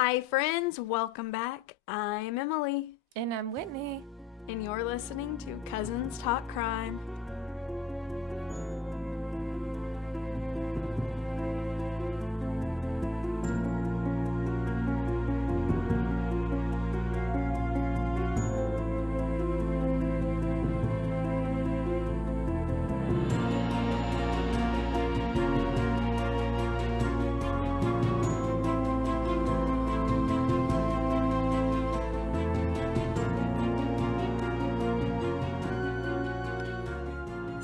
Hi, friends. Welcome back. I'm Emily, And I'm Whitney. and you're listening to Cousins Talk Crime.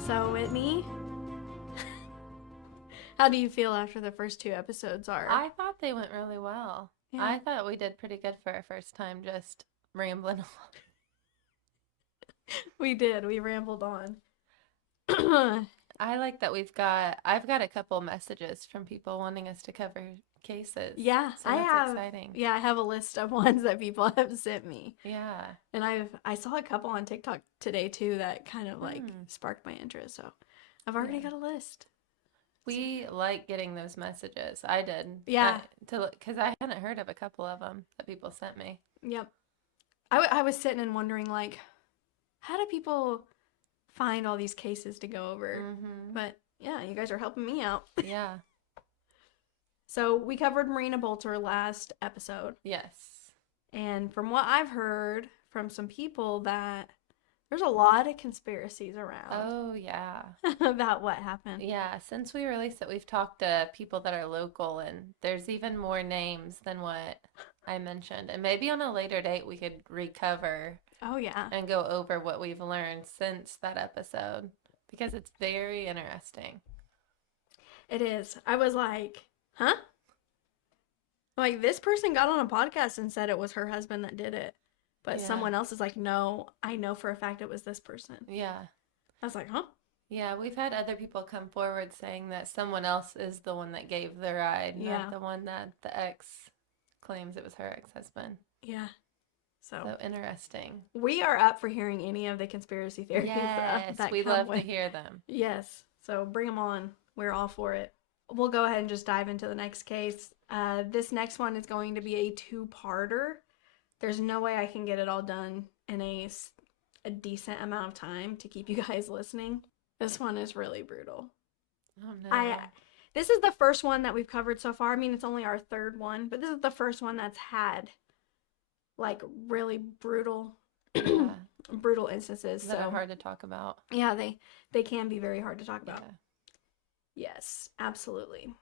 So, Whitney, how do you feel after the first two episodes are? I thought they went really well. Yeah. I thought we did pretty good for our first time just rambling on. We did. We rambled on. I like that I've got a couple messages from people wanting us to cover cases. Yeah, So I that's have. exciting. Yeah, I have a list of ones that people have sent me, Yeah. and I saw a couple on TikTok today too that kind of Mm. sparked my interest. So, I've already Yeah. got a list. We like getting those messages. I did. Yeah. Because I hadn't heard of a couple of them that people sent me. Yep. I was sitting and wondering, how do people find all these cases to go over? Mm-hmm. But yeah, you guys are helping me out. Yeah. So we covered Marina Bolter last episode. Yes. And from what I've heard from some people, that there's a lot of conspiracies around Oh, yeah. about what happened. Yeah, since we released it, we've talked to people that are local, and there's even more names than what I mentioned. And maybe on a later date, we could recover Oh, yeah. and go over what we've learned since that episode because it's very interesting. It is. I was like, huh? Like, this person got on a podcast and said it was her husband that did it. But Yeah. someone else is like, no, I know for a fact it was this person. Yeah. I was like, huh? Yeah, we've had other people come forward saying that someone else is the one that gave the ride, Yeah. not the one that the ex claims it was her ex-husband. Yeah. So interesting. We are up for hearing any of the conspiracy theories Yes, that we come love with. to hear them. Yes. So bring them on. We're all for it. We'll go ahead and just dive into the next case. This next one is going to be a two-parter. There's no way I can get it all done in a decent amount of time to keep you guys listening. This one is really brutal. Oh no. This is the first one that we've covered so far. I mean, it's only our third one, but this is the first one that's had really brutal Yeah. brutal instances. That So are hard to talk about. yeah, they can be very hard to talk about. Yeah. Yes, absolutely.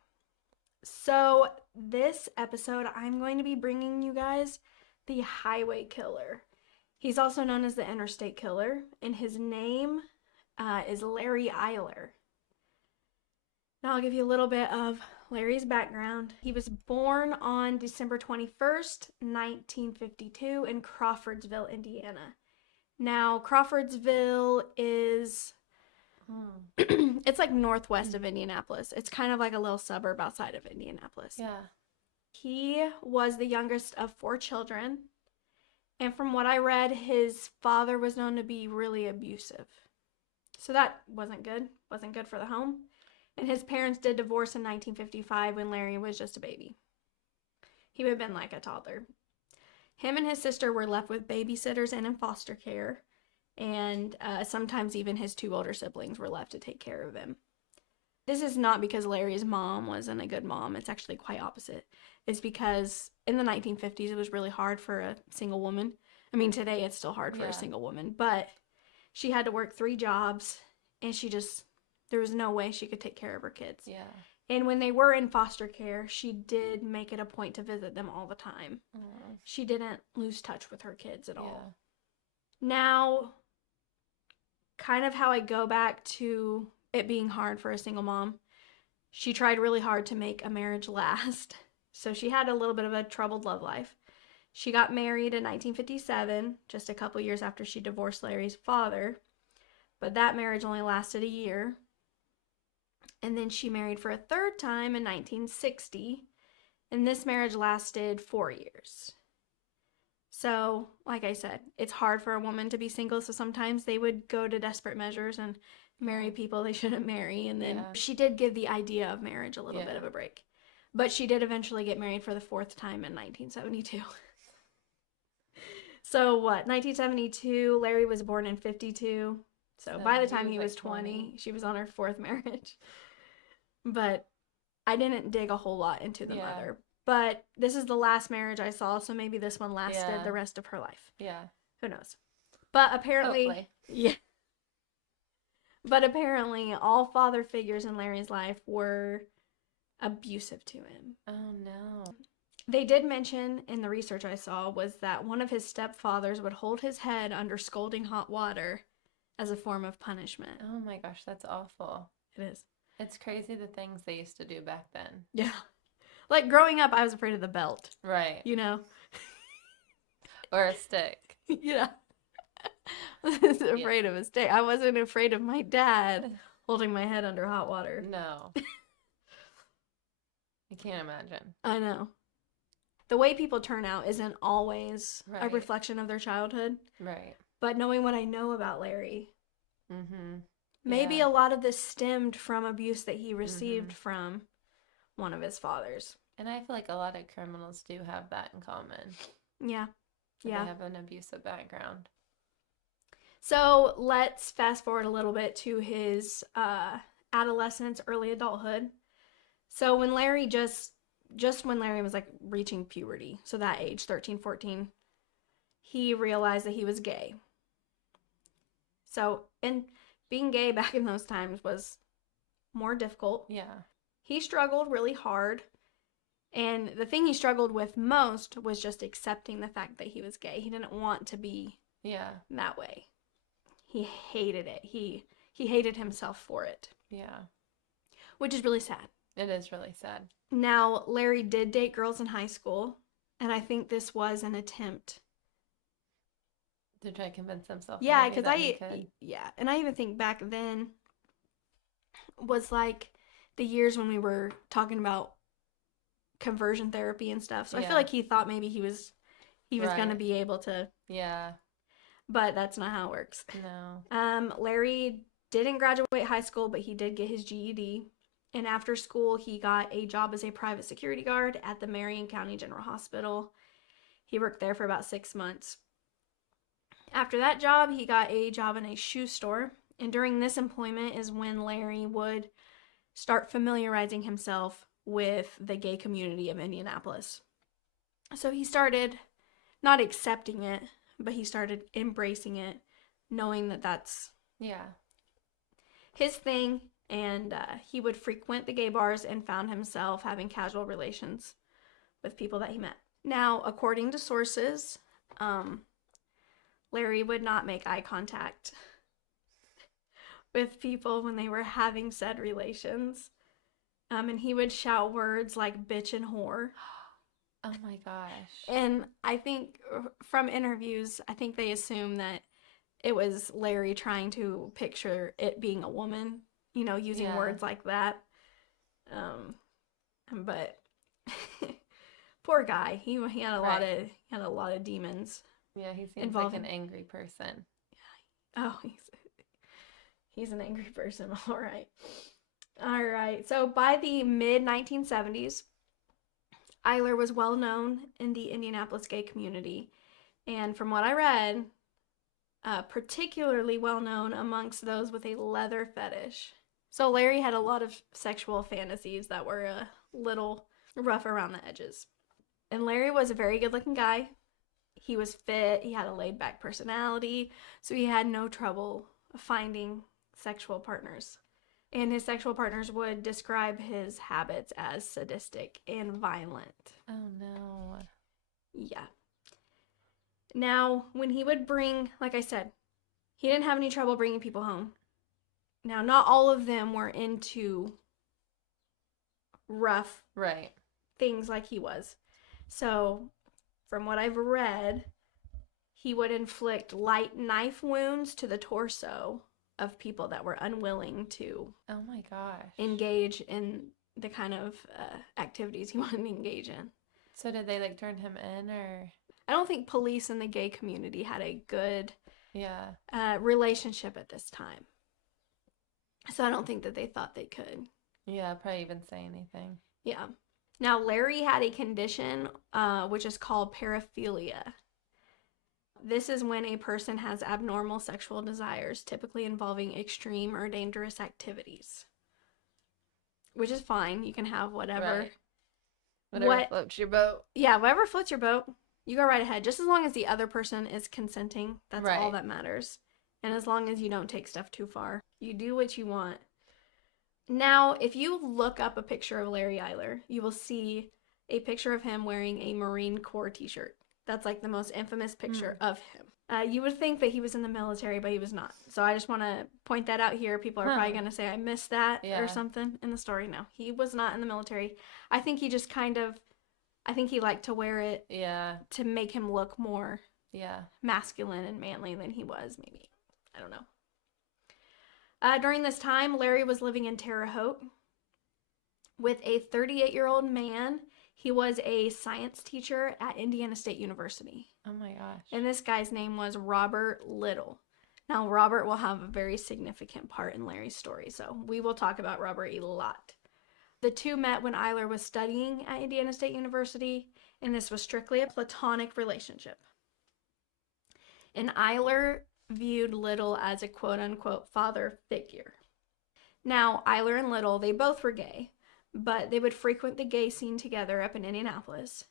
So this episode, I'm going to be bringing you guys the Highway Killer. He's also known as the Interstate Killer, and his name is Larry Eiler. Now I'll give you a little bit of Larry's background. He was born on December 21st, 1952 in Crawfordsville, Indiana. Now, Crawfordsville is it's like northwest of Indianapolis. It's kind of like a little suburb outside of Indianapolis. Yeah. He was the youngest of 4 children. And from what I read, his father was known to be really abusive. So that wasn't good. Wasn't good for the home. And his parents did divorce in 1955 when Larry was just a baby. He would have been like a toddler. Him and his sister were left with babysitters and in foster care. And sometimes even his 2 older siblings were left to take care of him. This is not because Larry's mom wasn't a good mom. It's actually quite opposite. It's because in the 1950s, it was really hard for a single woman. I mean, today it's still hard for a single woman, but she had to work 3 jobs, and there was no way she could take care of her kids. Yeah. And when they were in foster care, she did make it a point to visit them all the time. She didn't lose touch with her kids at all. Now, kind of how I go back to it being hard for a single mom, she tried really hard to make a marriage last. So she had a little bit of a troubled love life. She got married in 1957, just a couple years after she divorced Larry's father. But that marriage only lasted a year. And then she married for a third time in 1960. And this marriage lasted 4 years. So, like I said, it's hard for a woman to be single. So sometimes they would go to desperate measures and marry people they shouldn't marry. And then she did give the idea of marriage a little bit of a break. But she did eventually get married for the fourth time in 1972. So what? 1972, Larry was born in 52. So by the time he was 20, she was on her fourth marriage. But I didn't dig a whole lot into the mother. But this is the last marriage I saw, so maybe this one lasted the rest of her life. Yeah. Who knows? But apparently, hopefully. Yeah. But apparently, all father figures in Larry's life were abusive to him. Oh no. They did mention in the research I saw was that one of his stepfathers would hold his head under scalding hot water as a form of punishment. Oh my gosh, that's awful. It is. It's crazy the things they used to do back then. Yeah. Like growing up, I was afraid of the belt. Right. You know? Or a stick. Yeah. I was afraid of a stick. I wasn't afraid of my dad holding my head under hot water. No. I can't imagine. I know. The way people turn out isn't always a reflection of their childhood. Right. But knowing what I know about Larry, maybe Yeah. a lot of this stemmed from abuse that he received from one of his fathers. And I feel like a lot of criminals do have that in common. Yeah. Yeah. They have an abusive background. So let's fast forward a little bit to his adolescence, early adulthood. So when Larry just when Larry was like reaching puberty, so that age, 13, 14, he realized that he was gay. So, and being gay back in those times was more difficult. Yeah. He struggled really hard. And the thing he struggled with most was just accepting the fact that he was gay. He didn't want to be that way. He hated it. He hated himself for it. Yeah. Which is really sad. It is really sad. Now, Larry did date girls in high school, and I think this was an attempt to try to convince himself. Yeah, because and I even think back then was like the years when we were talking about conversion therapy and stuff. So I feel like he thought maybe he was going to be able to. Yeah. But that's not how it works. No. Larry didn't graduate high school, but he did get his GED. And after school, he got a job as a private security guard at the Marion County General Hospital. He worked there for about 6 months. After that job, he got a job in a shoe store. And during this employment is when Larry would start familiarizing himself with the gay community of Indianapolis. So he started not accepting it, but he started embracing it, knowing that that's his thing. And he would frequent the gay bars and found himself having casual relations with people that he met. Now, according to sources, Larry would not make eye contact with people when they were having said relations. And he would shout words like bitch and whore. Oh my gosh. And I think from interviews, I think they assume that it was Larry trying to picture it being a woman, you know, using words like that. But poor guy, he had a lot of demons. Yeah, he seems like an angry person. Oh, he's an angry person. All right. So by the mid 1970s, Eiler was well known in the Indianapolis gay community, and from what I read, particularly well known amongst those with a leather fetish. So Larry had a lot of sexual fantasies that were a little rough around the edges. And Larry was a very good-looking guy. He was fit, he had a laid-back personality, so he had no trouble finding sexual partners. And his sexual partners would describe his habits as sadistic and violent. Oh, no. Yeah. Now, when he would bring, like I said, he didn't have any trouble bringing people home. Now, not all of them were into rough things like he was. So, from what I've read, he would inflict light knife wounds to the torso of people that were unwilling to engage in the kind of activities he wanted to engage in. So did they like turn him in, or? I don't think police in the gay community had a good relationship at this time. So I don't think that they thought they could. Yeah, probably even say anything. Yeah. Now, Larry had a condition which is called paraphilia. This is when a person has abnormal sexual desires, typically involving extreme or dangerous activities. Which is fine. You can have whatever. Right. Whatever floats your boat. Yeah, whatever floats your boat. You go right ahead. Just as long as the other person is consenting, that's all Right. that matters. And as long as you don't take stuff too far, you do what you want. Now, if you look up a picture of Larry Eiler, you will see a picture of him wearing a Marine Corps t-shirt. That's like the most infamous picture of him. You would think that he was in the military, but he was not. So I just want to point that out here. People are probably going to say I missed that or something in the story. No, he was not in the military. I think he just I think he liked to wear it to make him look more masculine and manly than he was, maybe. I don't know. During this time, Larry was living in Terre Haute with a 38-year-old man. He was a science teacher at Indiana State University. Oh my gosh. And this guy's name was Robert Little. Now, Robert will have a very significant part in Larry's story, so we will talk about Robert a lot. The two met when Eiler was studying at Indiana State University, and this was strictly a platonic relationship. And Eiler viewed Little as a quote-unquote father figure. Now, Eiler and Little, they both were gay, but they would frequent the gay scene together up in Indianapolis.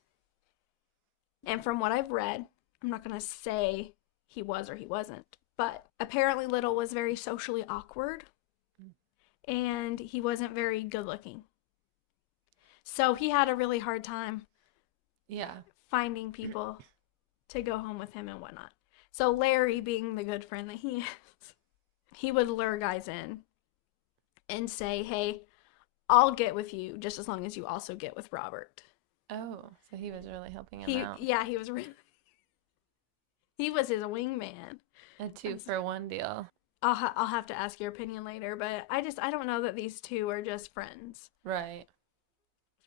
And from what I've read, I'm not going to say he was or he wasn't, but apparently Little was very socially awkward, and he wasn't very good looking. So he had a really hard time finding people to go home with him and whatnot. So Larry, being the good friend that he is, he would lure guys in and say, hey, I'll get with you just as long as you also get with Robert. Oh, so he was really helping him out. Yeah, he was really... He was his wingman. A 2-for-1 deal. I'll have to ask your opinion later, but I don't know that these two are just friends. Right.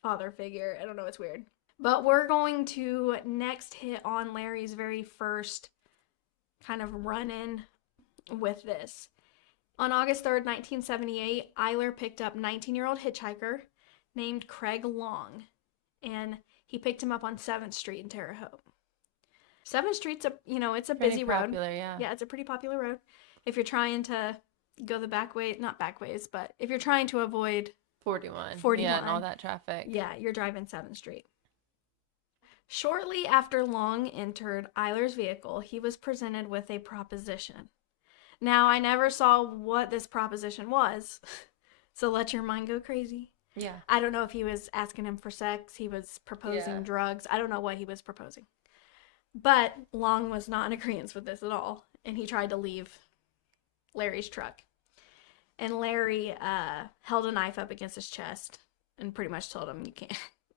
Father figure. I don't know. It's weird. But we're going to next hit on Larry's very first kind of run-in with this. On August 3rd, 1978, Eiler picked up 19-year-old hitchhiker named Craig Long, and he picked him up on 7th Street in Terre Haute. 7th Street's it's a busy road. Popular, yeah. Yeah, it's a pretty popular road. If you're trying to go the back way, not back ways, but if you're trying to avoid 41. 41. Yeah, and all that traffic. Yeah, you're driving 7th Street. Shortly after Long entered Eiler's vehicle, he was presented with a proposition. Now, I never saw what this proposition was, so let your mind go crazy. Yeah. I don't know if he was asking him for sex, he was proposing drugs. I don't know what he was proposing. But Long was not in agreement with this at all, and he tried to leave Larry's truck. And Larry held a knife up against his chest and pretty much told him,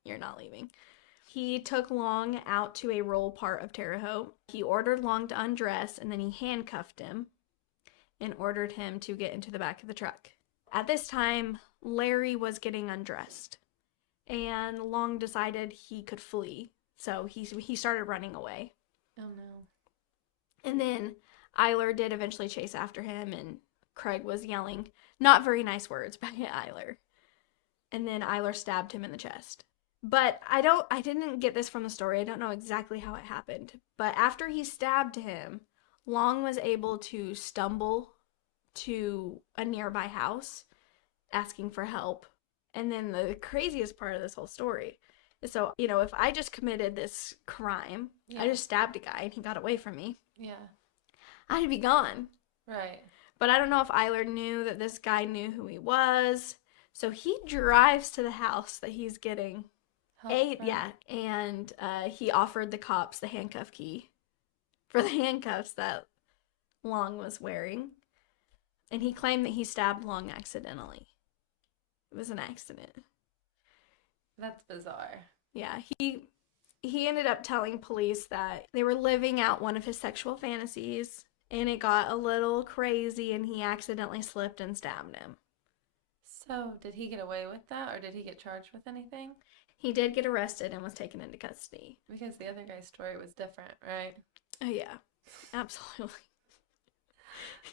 you're not leaving. He took Long out to a rural part of Terre Haute. He ordered Long to undress, and then he handcuffed him and ordered him to get into the back of the truck. At this time, Larry was getting undressed, and Long decided he could flee. So he started running away. Oh, no. And then Eiler did eventually chase after him, and Craig was yelling not very nice words back at Eiler. And then Eiler stabbed him in the chest. But I didn't get this from the story. I don't know exactly how it happened. But after he stabbed him, Long was able to stumble to a nearby house asking for help. And then the craziest part of this whole story is, so, if I just committed this crime, I just stabbed a guy and he got away from me. Yeah. I'd be gone. Right. But I don't know if Eiler knew that this guy knew who he was. So he drives to the house that he's getting and he offered the cops the handcuff key for the handcuffs that Long was wearing. And he claimed that he stabbed Long accidentally. It was an accident. That's bizarre. Yeah, he ended up telling police that they were living out one of his sexual fantasies, and it got a little crazy, and he accidentally slipped and stabbed him. So, did he get away with that, or did he get charged with anything? He did get arrested and was taken into custody. Because the other guy's story was different, right? Oh, yeah. Absolutely.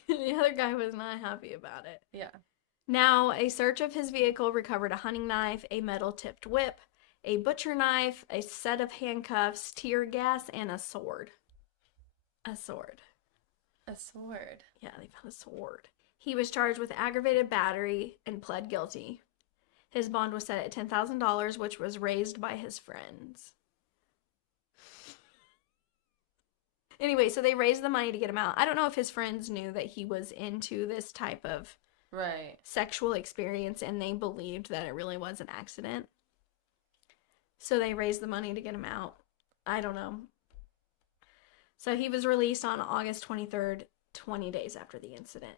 The other guy was not happy about it. Yeah. Now, a search of his vehicle recovered a hunting knife, a metal-tipped whip, a butcher knife, a set of handcuffs, tear gas, and a sword. A sword. A sword. Yeah, they found a sword. He was charged with aggravated battery and pled guilty. His bond was set at $10,000, which was raised by his friends. Anyway, so they raised the money to get him out. I don't know if his friends knew that he was into this type of sexual experience and they believed that it really was an accident. So they raised the money to get him out. I don't know. So he was released on August 23rd, 20 days after the incident.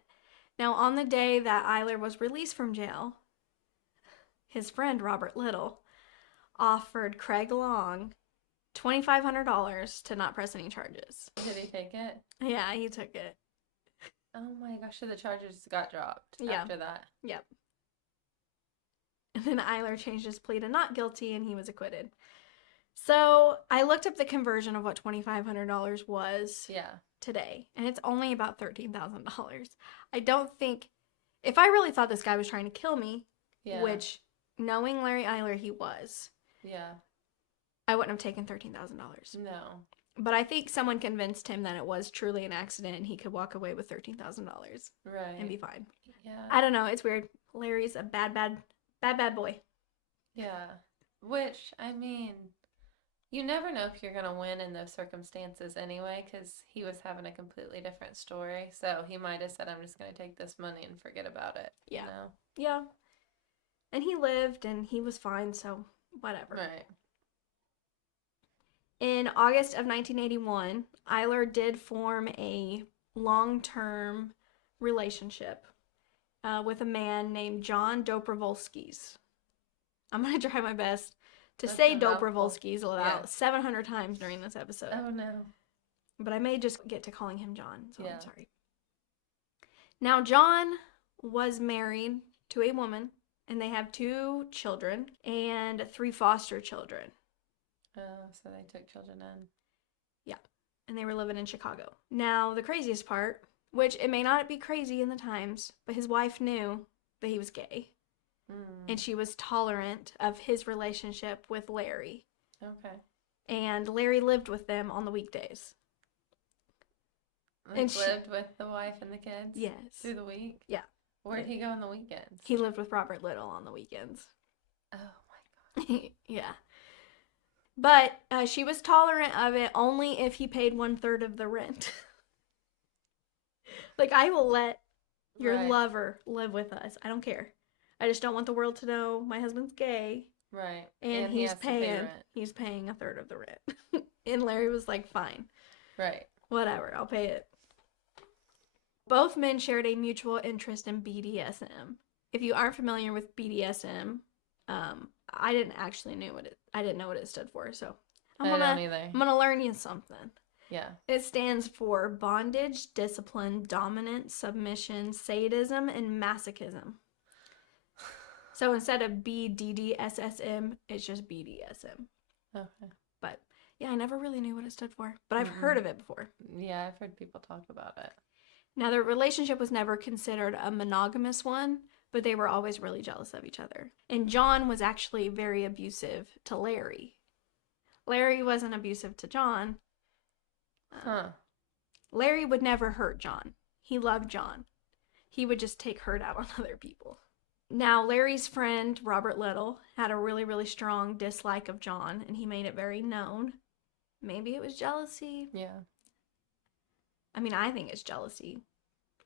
Now, on the day that Eiler was released from jail, his friend Robert Little offered Craig Long $2,500 to not press any charges. Did he take it? Yeah, he took it. Oh my gosh, so the charges got dropped after that. Yep. And then Eiler changed his plea to not guilty and he was acquitted. So I looked up the conversion of what $2,500 was today, and it's only about $13,000. I don't think, if I really thought this guy was trying to kill me, which knowing Larry Eiler he was, I wouldn't have taken $13,000. No. But I think someone convinced him that it was truly an accident and he could walk away with $13,000 and be fine. Yeah. I don't know. It's weird. Larry's a bad boy. Yeah. Which, I mean, you never know if you're going to win in those circumstances anyway, because he was having a completely different story. So he might have said, I'm just going to take this money and forget about it. Yeah. You know? Yeah. And he lived and he was fine, so whatever. Right. In August of 1981, Eiler did form a long-term relationship with a man named John Dobrovolskis. I'm going to try my best to say Dobrovolskis about 700 times during this episode. Oh, no. But I may just get to calling him John, so I'm sorry. Now, John was married to a woman, and they have 2 children and 3 foster children. Oh, so they took children in. Yeah, and they were living in Chicago. Now, the craziest part, which it may not be crazy in the times, but his wife knew that he was gay. And she was tolerant of his relationship with Larry. Okay. And Larry lived with them on the weekdays. Like, lived with the wife and the kids? Yes. Through the week? Yeah. Where'd he go on the weekends? He lived with Robert Little on the weekends. Oh, my God. Yeah. But she was tolerant of it only if he paid 1/3 of the rent. Like, I will let your lover live with us. I don't care. I just don't want the world to know my husband's gay. Right. And he's paying 1/3 of the rent. And Larry was like, fine. Right. Whatever, I'll pay it. Both men shared a mutual interest in BDSM. If you aren't familiar with BDSM, I didn't know what it stood for, so I'm gonna learn you something. Yeah. It stands for bondage, discipline, dominance, submission, sadism, and masochism. So instead of BDDSSM, it's just BDSM. Okay. But yeah, I never really knew what it stood for, but I've heard of it before. Yeah, I've heard people talk about it. Now, their relationship was never considered a monogamous one, but they were always really jealous of each other. And John was actually very abusive to Larry. Larry wasn't abusive to John. Larry would never hurt John. He loved John. He would just take hurt out on other people. Now, Larry's friend, Robert Little, had a really, really strong dislike of John, and he made it very known. Maybe it was jealousy. Yeah. I mean, I think it's jealousy.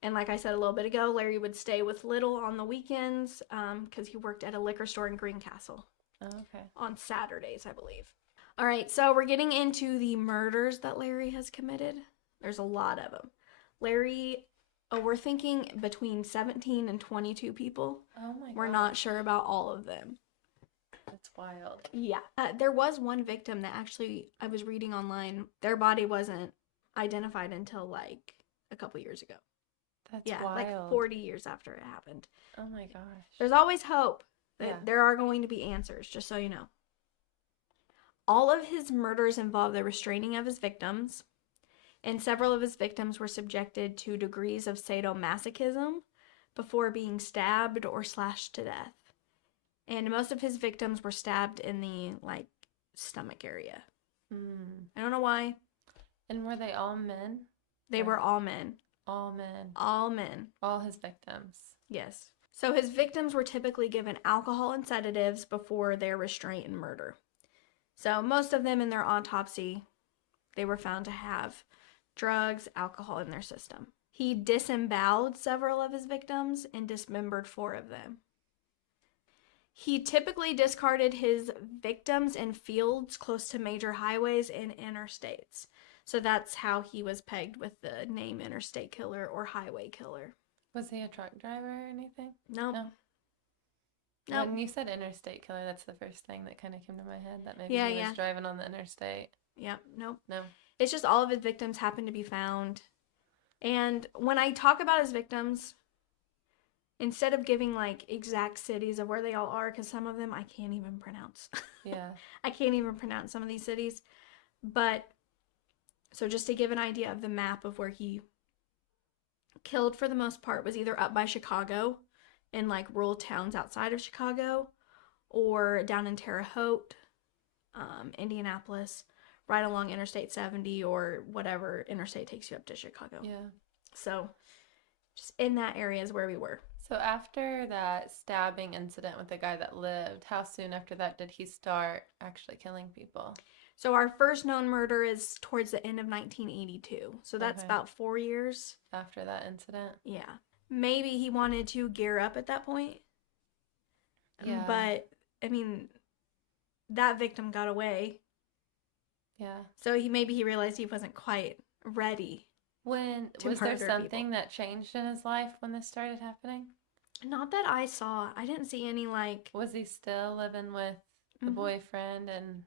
And like I said a little bit ago, Larry would stay with Little on the weekends because he worked at a liquor store in Greencastle. Oh, okay. On Saturdays, I believe. All right, so we're getting into the murders that Larry has committed. There's a lot of them. Larry, we're thinking between 17 and 22 people. Oh my God. We're not sure about all of them. That's wild. Yeah. There was one victim that actually, I was reading online, their body wasn't identified until like a couple years ago. That's wild. Like 40 years after it happened. Oh my gosh. There's always hope that there are going to be answers, just so you know. All of his murders involved the restraining of his victims, and several of his victims were subjected to degrees of sadomasochism before being stabbed or slashed to death. And most of his victims were stabbed in the, like, stomach area. I don't know why. And were they all men? They were all men. All men. All men. All his victims. Yes. So his victims were typically given alcohol and sedatives before their restraint and murder. So most of them in their autopsy, they were found to have drugs, alcohol in their system. He disemboweled several of his victims and dismembered 4 of them. He typically discarded his victims in fields close to major highways and interstates. So that's how he was pegged with the name Interstate Killer or Highway Killer. Was he a truck driver or anything? Nope. No. When you said Interstate Killer, that's the first thing that kind of came to my head. That maybe he was driving on the interstate. Yep. Nope. No. It's just all of his victims happened to be found. And when I talk about his victims, instead of giving like exact cities of where they all are, because some of them I can't even pronounce. Yeah. I can't even pronounce some of these cities. But so just to give an idea of the map of where he killed for the most part was either up by Chicago in like rural towns outside of Chicago or down in Terre Haute, Indianapolis, right along Interstate 70 or whatever interstate takes you up to Chicago. Yeah. So just in that area is where we were. So after that stabbing incident with the guy that lived, how soon after that did he start actually killing people? So our first known murder is towards the end of 1982. So that's about 4 years. After that incident? Yeah. Maybe he wanted to gear up at that point. Yeah. But, I mean, that victim got away. Yeah. So maybe he realized he wasn't quite ready. Was there something that changed in his life when this started happening? Not that I saw. I didn't see any like. Was he still living with the boyfriend and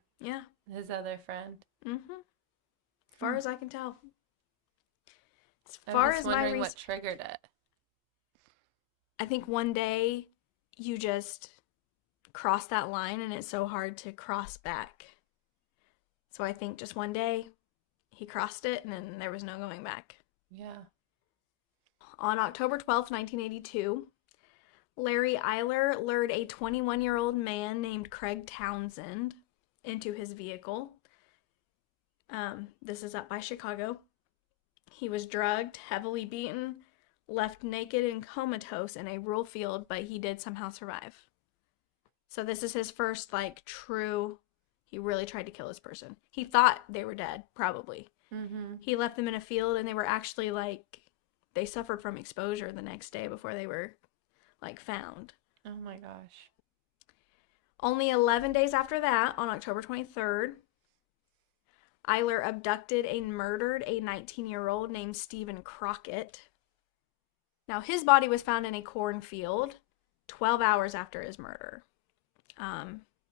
his other friend? As far as I can tell. As I far was as wondering what triggered it. I think one day you just cross that line and it's so hard to cross back. So I think just one day he crossed it and then there was no going back. Yeah. On October 12th, 1982, Larry Eiler lured a 21-year-old man named Craig Townsend into his vehicle. This is up by Chicago. He was drugged, heavily beaten, left naked and comatose in a rural field, but he did somehow survive. So this is his first, like, true, he really tried to kill this person. He thought they were dead, probably. He left them in a field, and they were actually, like, they suffered from exposure the next day before they were, like, found. Oh, my gosh. Only 11 days after that, on October 23rd, Eiler abducted and murdered a 19-year-old named Stephen Crockett. Now, his body was found in a cornfield 12 hours after his murder,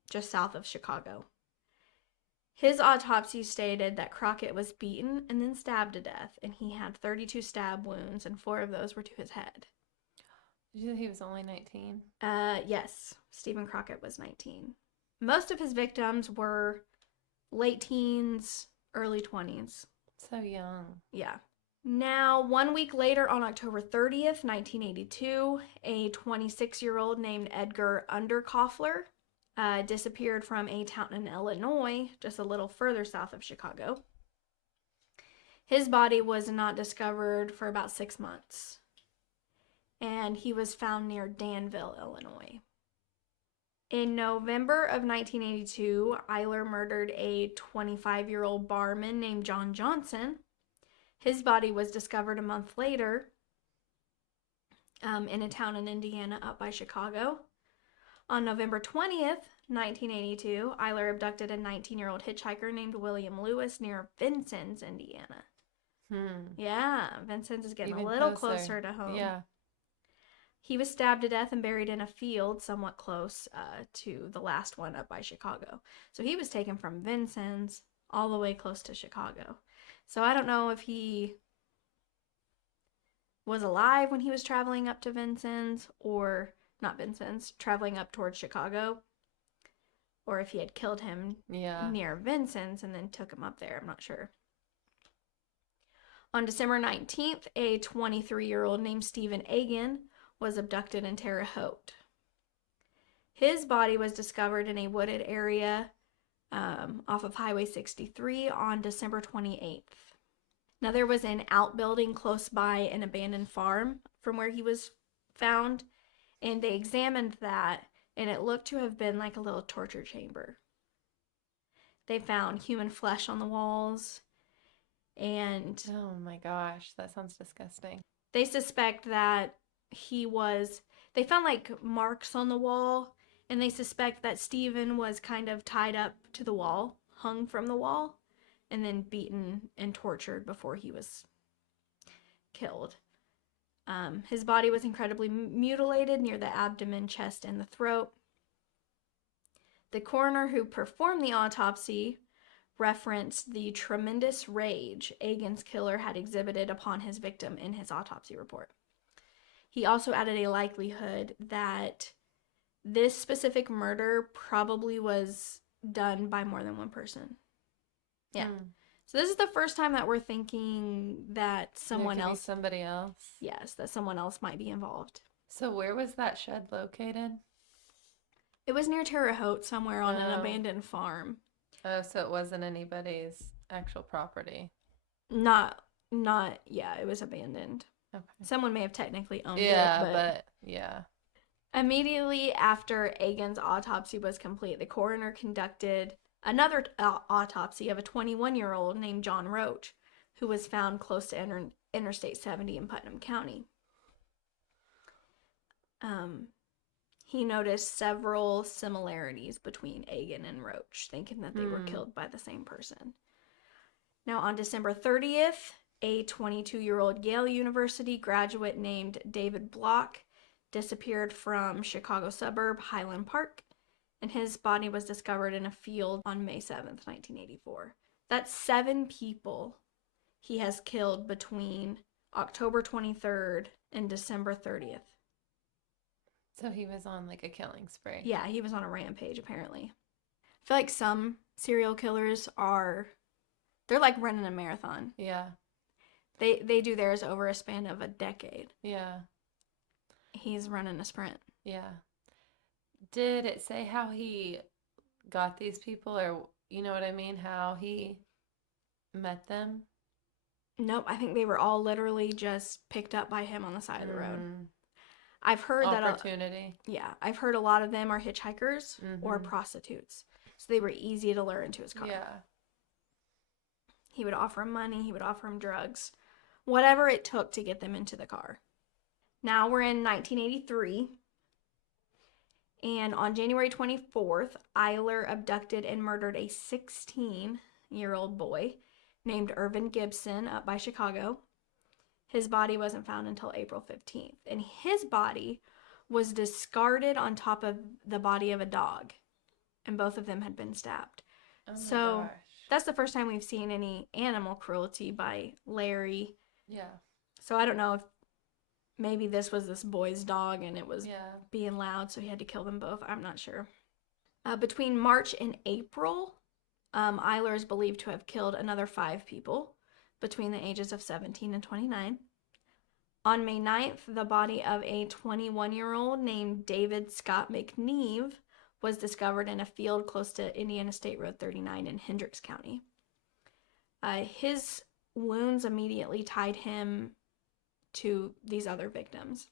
just south of Chicago. His autopsy stated that Crockett was beaten and then stabbed to death, and he had 32 stab wounds, and 4 of those were to his head. Did you say he was only 19? Yes, Stephen Crockett was 19. Most of his victims were late teens, early 20s. So young. Yeah. Now, 1 week later, on October 30th, 1982, a 26-year-old named Edgar Underkoffler disappeared from a town in Illinois, just a little further south of Chicago. His body was not discovered for about 6 months, and he was found near Danville, Illinois. In November of 1982, Eiler murdered a 25-year-old barman named John Johnson. His body was discovered a month later in a town in Indiana up by Chicago. On November 20th, 1982, Eiler abducted a 19-year-old hitchhiker named William Lewis near Vincennes, Indiana. Yeah, Vincennes is getting even a little closer to home. Yeah. He was stabbed to death and buried in a field somewhat close to the last one up by Chicago. So he was taken from Vincennes all the way close to Chicago. So I don't know if he was alive when he was traveling up to Vincennes, or not Vincennes, traveling up towards Chicago, or if he had killed him near Vincennes and then took him up there. I'm not sure. On December 19th, a 23-year-old named Stephen Egan was abducted in Terre Haute. His body was discovered in a wooded area off of Highway 63 on December 28th. Now, there was an outbuilding close by an abandoned farm from where he was found, and they examined that, and it looked to have been like a little torture chamber. They found human flesh on the walls, and Oh my gosh, that sounds disgusting. they suspect that they found like marks on the wall, and they suspect that Stephen was kind of tied up to the wall, hung from the wall, and then beaten and tortured before he was killed. His body was incredibly mutilated near the abdomen, chest, and the throat. The coroner who performed the autopsy referenced the tremendous rage Agon's killer had exhibited upon his victim in his autopsy report. He also added a likelihood that this specific murder probably was done by more than one person. Yeah. So this is the first time that we're thinking that someone There could else, be somebody else. yes, that someone else might be involved. So where was that shed located? It was near Terre Haute, somewhere on an Oh. abandoned farm. Oh, so it wasn't anybody's actual property. Not, yeah, it was abandoned. Okay. Someone may have technically owned Yeah, it, but yeah. Immediately after Agon's autopsy was complete, the coroner conducted another autopsy of a 21-year-old named John Roach, who was found close to Interstate 70 in Putnam County. He noticed several similarities between Agon and Roach, thinking that they were killed by the same person. Now, on December 30th, a 22-year-old Yale University graduate named David Block disappeared from Chicago suburb Highland Park, and his body was discovered in a field on May 7th, 1984. That's 7 people he has killed between October 23rd and December 30th. So he was on like a killing spree. Yeah, he was on a rampage, apparently. I feel like some serial killers they're like running a marathon. Yeah. They do theirs over a span of a decade. Yeah. He's running a sprint. Yeah. Did it say how he got these people, or you know what I mean? How he met them? Nope, I think they were all literally just picked up by him on the side of the road. I've heard Opportunity. I've heard a lot of them are hitchhikers or Mhm. prostitutes. So they were easy to lure into his car. Yeah. He would offer him money, he would offer him drugs, whatever it took to get them into the car. Now we're in 1983, and on January 24th, Eiler abducted and murdered a 16-year-old boy named Irvin Gibson up by Chicago. His body wasn't found until April 15th, and his body was discarded on top of the body of a dog, and both of them had been stabbed. Oh my So gosh. that's the first time we've seen any animal cruelty by Larry. Yeah. So I don't know if maybe this was this boy's dog and it was Yeah. being loud, so he had to kill them both. I'm not sure. Between March and April, Eiler is believed to have killed another 5 people between the ages of 17 and 29. On May 9th, the body of a 21-year-old named David Scott McNeve was discovered in a field close to Indiana State Road 39 in Hendricks County. His wounds immediately tied him to these other victims.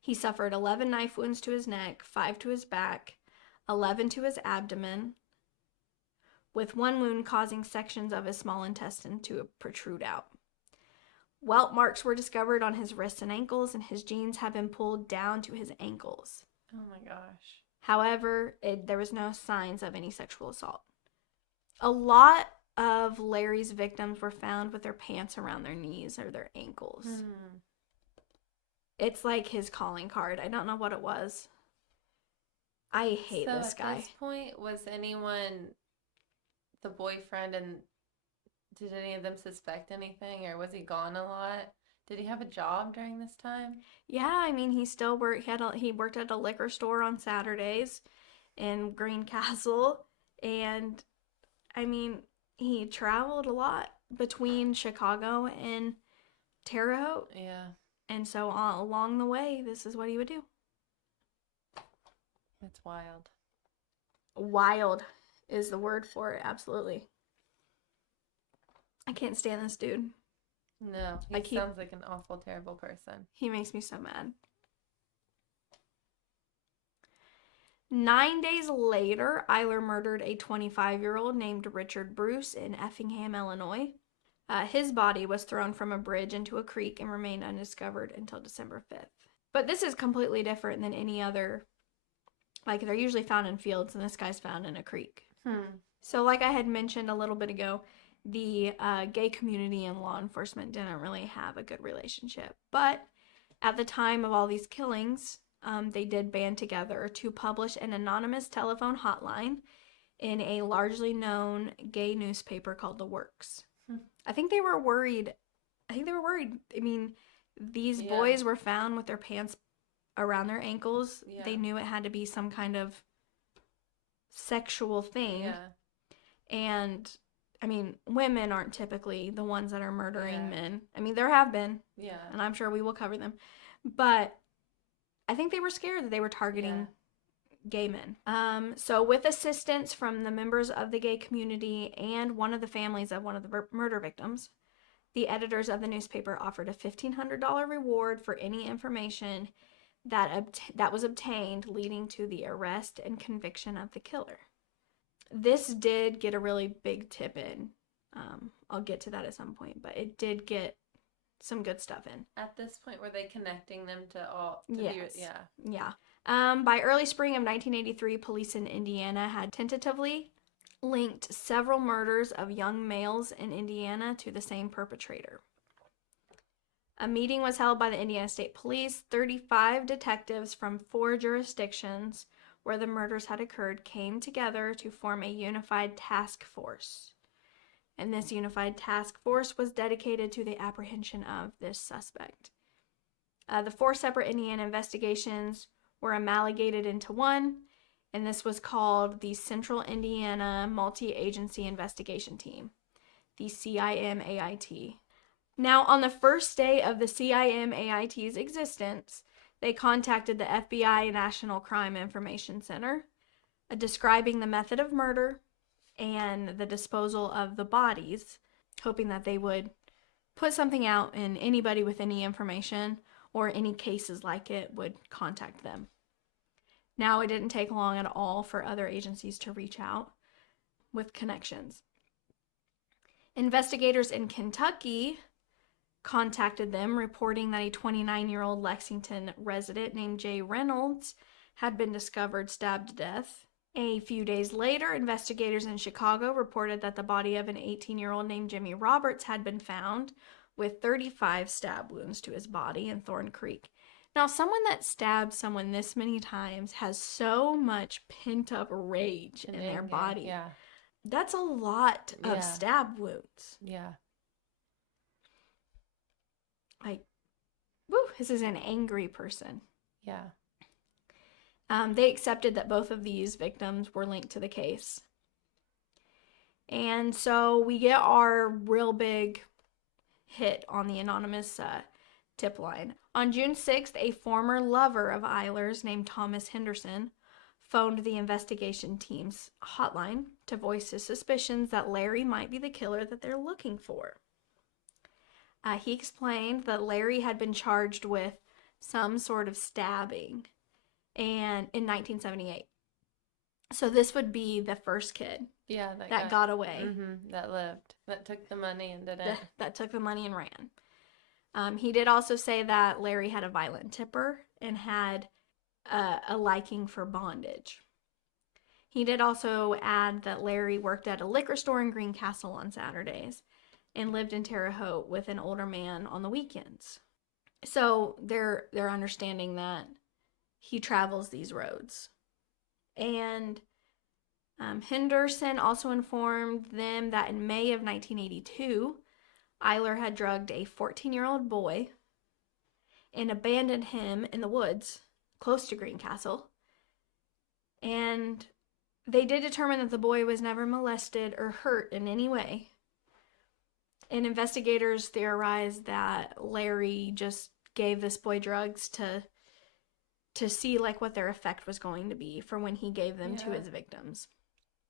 He suffered 11 knife wounds to his neck, 5 to his back, 11 to his abdomen, with one wound causing sections of his small intestine to protrude out. Welt marks were discovered on his wrists and ankles, and his jeans have been pulled down to his ankles. Oh my gosh. However, there was no signs of any sexual assault. A lot of Larry's victims were found with their pants around their knees or their ankles. It's like his calling card. I don't know what it was. I hate this guy. At this point, was anyone the boyfriend, and did any of them suspect anything, or was he gone a lot? Did he have a job during this time? Yeah, I mean, he still worked. He worked at a liquor store on Saturdays in Greencastle, and I mean, he traveled a lot between Chicago and Terre Haute. Yeah. And so along the way, this is what he would do. It's wild. Wild is the word for it, absolutely. I can't stand this dude. No, he sounds like an awful, terrible person. He makes me so mad. 9 days later, Eiler murdered a 25-year-old named Richard Bruce in Effingham, Illinois. His body was thrown from a bridge into a creek and remained undiscovered until December 5th. But this is completely different than any other. Like, they're usually found in fields, and this guy's found in a creek. So, like I had mentioned a little bit ago, the gay community and law enforcement didn't really have a good relationship. But at the time of all these killings, they did band together to publish an anonymous telephone hotline in a largely known gay newspaper called The Works. I think they were worried. I mean, these boys were found with their pants around their ankles. Yeah. They knew it had to be some kind of sexual thing. Yeah. And, I mean, women aren't typically the ones that are murdering men. I mean, there have been. Yeah. And I'm sure we will cover them. But I think they were scared that they were targeting gay men. So with assistance from the members of the gay community and one of the families of one of the murder victims, the editors of the newspaper offered a $1,500 reward for any information that was obtained, leading to the arrest and conviction of the killer. This did get a really big tip in. I'll get to that at some point, but it did get some good stuff in. At this point, were they connecting them to all? Yes. Yeah. By early spring of 1983, police in Indiana had tentatively linked several murders of young males in Indiana to the same perpetrator. A meeting was held by the Indiana State Police. 35 detectives from 4 jurisdictions where the murders had occurred came together to form a unified task force. And this unified task force was dedicated to the apprehension of this suspect. The 4 separate Indiana investigations were amalgamated into one, and this was called the Central Indiana Multi-Agency Investigation Team, the CIMAIT. Now, on the first day of the CIMAIT's existence, they contacted the FBI National Crime Information Center, describing the method of murder and the disposal of the bodies, hoping that they would put something out and anybody with any information or any cases like it would contact them. Now, it didn't take long at all for other agencies to reach out with connections. Investigators in Kentucky contacted them, reporting that a 29-year-old Lexington resident named Jay Reynolds had been discovered stabbed to death. A few days later, investigators in Chicago reported that the body of an 18-year-old named Jimmy Roberts had been found with 35 stab wounds to his body in Thorn Creek. Now, someone that stabbed someone this many times has so much pent-up rage in their body. Yeah. That's a lot of stab wounds. Yeah. Like, woo, this is an angry person. Yeah. They accepted that both of these victims were linked to the case. And so we get our real big hit on the anonymous tip line. On June 6th, a former lover of Eiler's named Thomas Henderson phoned the investigation team's hotline to voice his suspicions that Larry might be the killer that they're looking for. He explained that Larry had been charged with some sort of stabbing in 1978. So this would be the first kid that got away. Mm-hmm, that lived. That took the money and didn't. That took the money and ran. He did also say that Larry had a violent temper and had a liking for bondage. He did also add that Larry worked at a liquor store in Greencastle on Saturdays and lived in Terre Haute with an older man on the weekends. So they're understanding that he travels these roads. And Henderson also informed them that in May of 1982, Eiler had drugged a 14-year-old boy and abandoned him in the woods close to Greencastle. And they did determine that the boy was never molested or hurt in any way. And investigators theorized that Larry just gave this boy drugs to to see like what their effect was going to be for when he gave them to Yeah. his victims.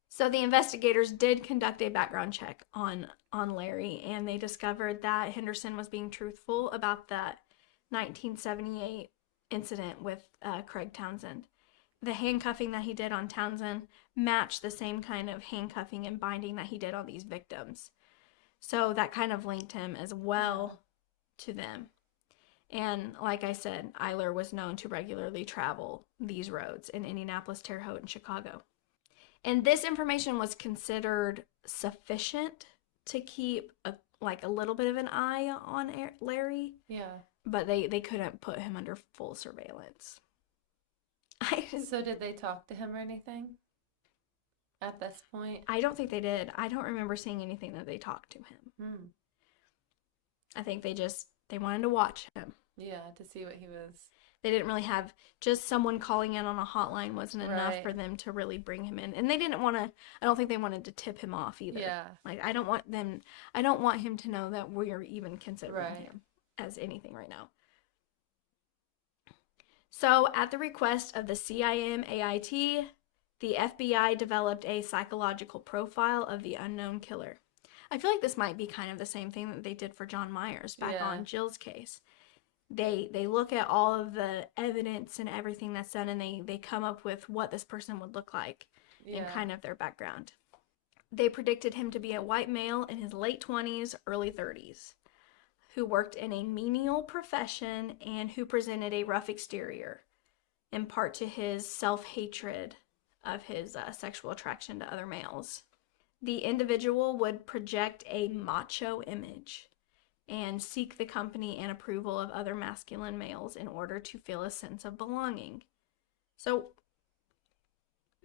So the investigators did conduct a background check on Larry, and they discovered that Henderson was being truthful about that 1978 incident with Craig Townsend. The handcuffing that he did on Townsend matched the same kind of handcuffing and binding that he did on these victims. So that kind of linked him as well to them. And like I said, Eiler was known to regularly travel these roads in Indianapolis, Terre Haute, and Chicago. And this information was considered sufficient to keep a little bit of an eye on Larry. Yeah. But they couldn't put him under full surveillance. So did they talk to him or anything at this point? I don't think they did. I don't remember seeing anything that they talked to him. I think they wanted to watch him. Yeah, to see what he was. They didn't really have, just someone calling in on a hotline wasn't enough Right. for them to really bring him in. And they didn't want to, I don't think they wanted to tip him off either. Yeah. Like, I don't want him to know that we're even considering Right. him as anything right now. So, at the request of the CIM-AIT, the FBI developed a psychological profile of the unknown killer. I feel like this might be kind of the same thing that they did for John Myers back Yeah. on Jill's case. They look at all of the evidence and everything that's done, and they come up with what this person would look like Yeah. and kind of their background. They predicted him to be a white male in his late 20s, early 30s, who worked in a menial profession and who presented a rough exterior, in part to his self-hatred of his sexual attraction to other males. The individual would project a macho image and seek the company and approval of other masculine males in order to feel a sense of belonging. So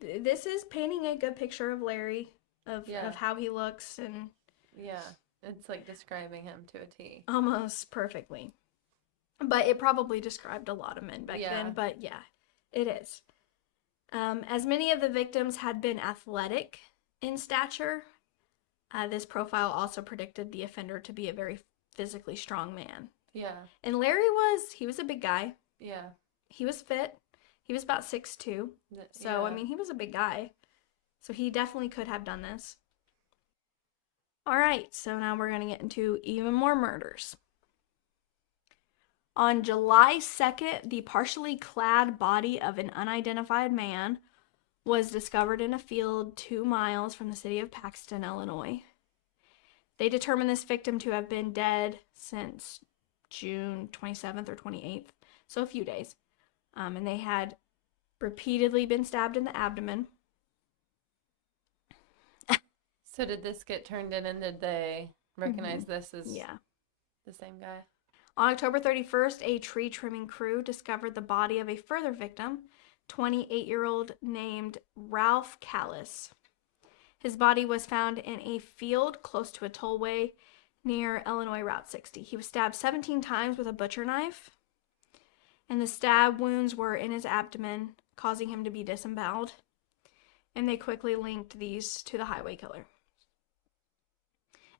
this is painting a good picture of Larry, of how he looks, and yeah, it's like describing him to a T. Almost perfectly. But it probably described a lot of men back then, but yeah, it is. As many of the victims had been athletic in stature, this profile also predicted the offender to be a very physically strong man. Yeah. And Larry he was a big guy. Yeah. He was fit. He was about 6'2". So, I mean, he was a big guy. So he definitely could have done this. All right, so now we're going to get into even more murders. On July 2nd, the partially clad body of an unidentified man was discovered in a field 2 miles from the city of Paxton, Illinois. They determined this victim to have been dead since June 27th or 28th, so a few days. And they had repeatedly been stabbed in the abdomen. So did this get turned in, and did they recognize this as the same guy? On October 31st, a tree trimming crew discovered the body of a further victim, 28-year-old named Ralph Callis. His body was found in a field close to a tollway near Illinois Route 60. He was stabbed 17 times with a butcher knife, and the stab wounds were in his abdomen, causing him to be disemboweled. And they quickly linked these to the highway killer.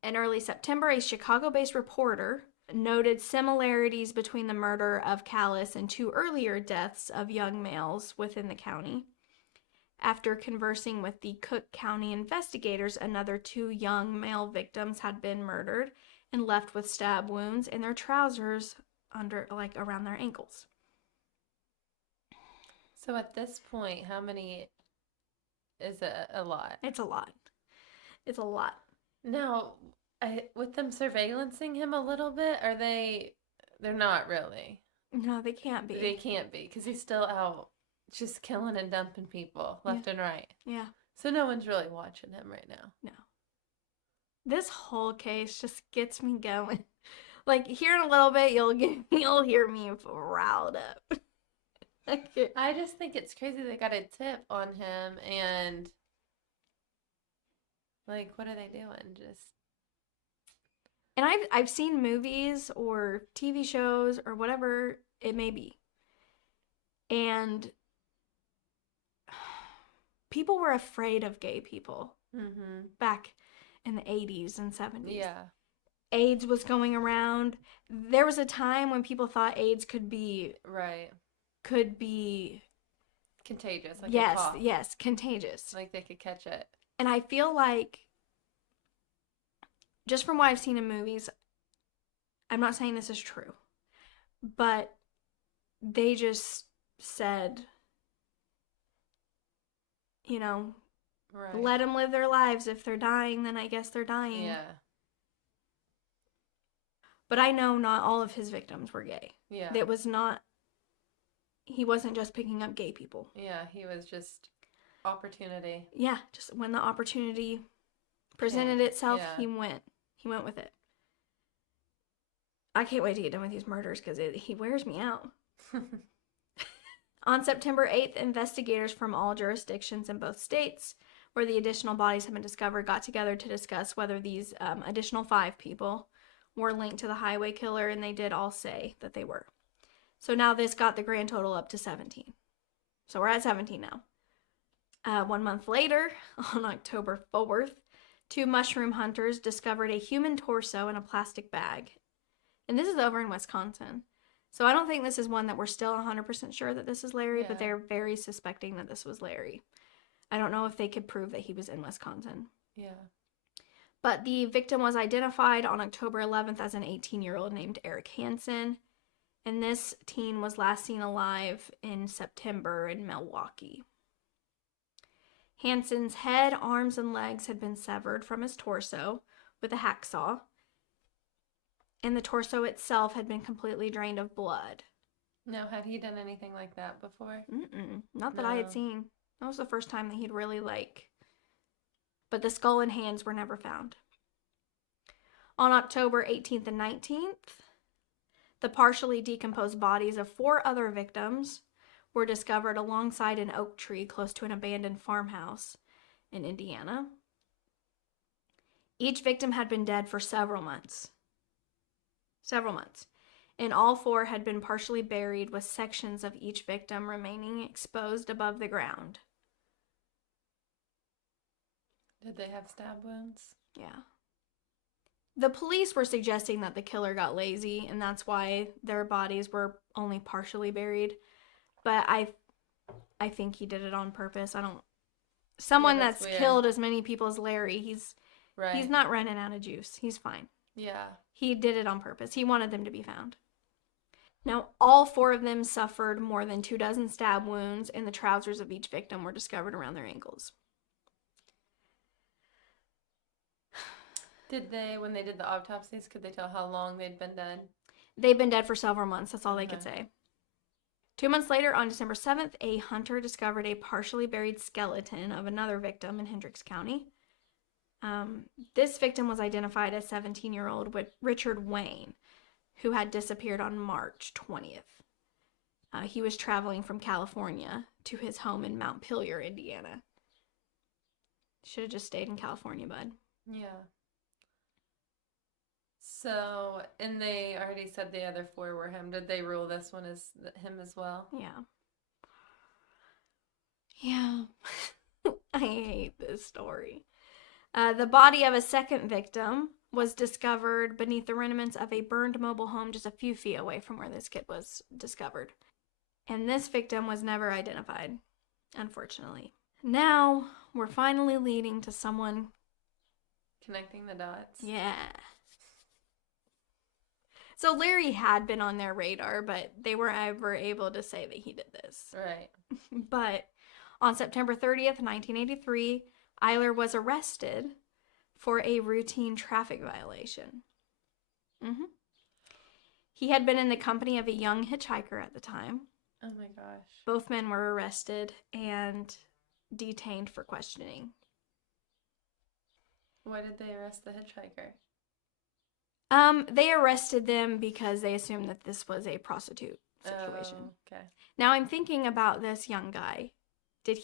In early September, a Chicago-based reporter noted similarities between the murder of Callis and 2 earlier deaths of young males within the county. After conversing with the Cook County investigators, another 2 young male victims had been murdered and left with stab wounds in their trousers around their ankles. So at this point, how many is it? A lot? It's a lot. It's a lot. Now, with them surveillancing him a little bit, they're not really. No, they can't be. They can't be, because he's still out just killing and dumping people left and right. Yeah. So no one's really watching him right now. No. This whole case just gets me going. Like, here in a little bit, you'll hear me riled up. I just think it's crazy they got a tip on him, and like, what are they doing? And I've seen movies or TV shows or whatever it may be, and people were afraid of gay people back in the 80s and 70s. Yeah. AIDS was going around. There was a time when people thought AIDS could be right. could be, Contagious, like a yes, cough. yes, contagious. Like they could catch it. And I feel like, just from what I've seen in movies, I'm not saying this is true, but they just said, you know, Right. let them live their lives. If they're dying, then I guess they're dying. Yeah. But I know not all of his victims were gay. Yeah. It was not, he wasn't just picking up gay people. Yeah, he was just opportunity. Yeah, just when the opportunity presented Okay. itself, Yeah. he went. He went with it. I can't wait to get done with these murders because he wears me out. On September 8th, investigators from all jurisdictions in both states where the additional bodies have been discovered got together to discuss whether these additional 5 people were linked to the highway killer, and they did all say that they were. So now this got the grand total up to 17. So we're at 17 now. 1 month later, on October 4th, 2 mushroom hunters discovered a human torso in a plastic bag. And this is over in Wisconsin. So I don't think this is one that we're still 100% sure that this is Larry, but Yeah. they're very suspecting that this was Larry. I don't know if they could prove that he was in Wisconsin. Yeah. But the victim was identified on October 11th as an 18-year-old named Eric Hansen. And this teen was last seen alive in September in Milwaukee. Hansen's head, arms, and legs had been severed from his torso with a hacksaw, and the torso itself had been completely drained of blood. No, had he done anything like that before? Not that I had No. seen. That was the first time that he'd really But the skull and hands were never found. On October 18th and 19th, the partially decomposed bodies of 4 other victims were discovered alongside an oak tree close to an abandoned farmhouse in Indiana. Each victim had been dead for several months. And all 4 had been partially buried with sections of each victim remaining exposed above the ground. Did they have stab wounds? Yeah. The police were suggesting that the killer got lazy, and that's why their bodies were only partially buried. But I think he did it on purpose. Someone that's killed as many people as Larry, he's not running out of juice. He's fine. Yeah. He did it on purpose. He wanted them to be found. Now, all 4 of them suffered more than 24 stab wounds, and the trousers of each victim were discovered around their ankles. Did they, when they did the autopsies, could they tell how long they'd been dead? They've been dead for several months. That's all they could say. 2 months later, on December 7th, a hunter discovered a partially buried skeleton of another victim in Hendricks County. This victim was identified as 17-year-old Richard Wayne, who had disappeared on March 20th. He was traveling from California to his home in Mount Pillier, Indiana. Should have just stayed in California, bud. Yeah. So, and they already said the other 4 were him. Did they rule this one as him as well? Yeah. Yeah. I hate this story. The body of a second victim was discovered beneath the remnants of a burned mobile home just a few feet away from where this kid was discovered. And this victim was never identified, unfortunately. Now, we're finally leading to someone... Connecting the dots. Yeah. So Larry had been on their radar, but they weren't ever able to say that he did this. Right. But on September 30th, 1983, Eiler was arrested for a routine traffic violation. He had been in the company of a young hitchhiker at the time. Oh my gosh. Both men were arrested and detained for questioning. Why did they arrest the hitchhiker? They arrested them because they assumed that this was a prostitute situation. Oh, okay. Now I'm thinking about this young guy. Did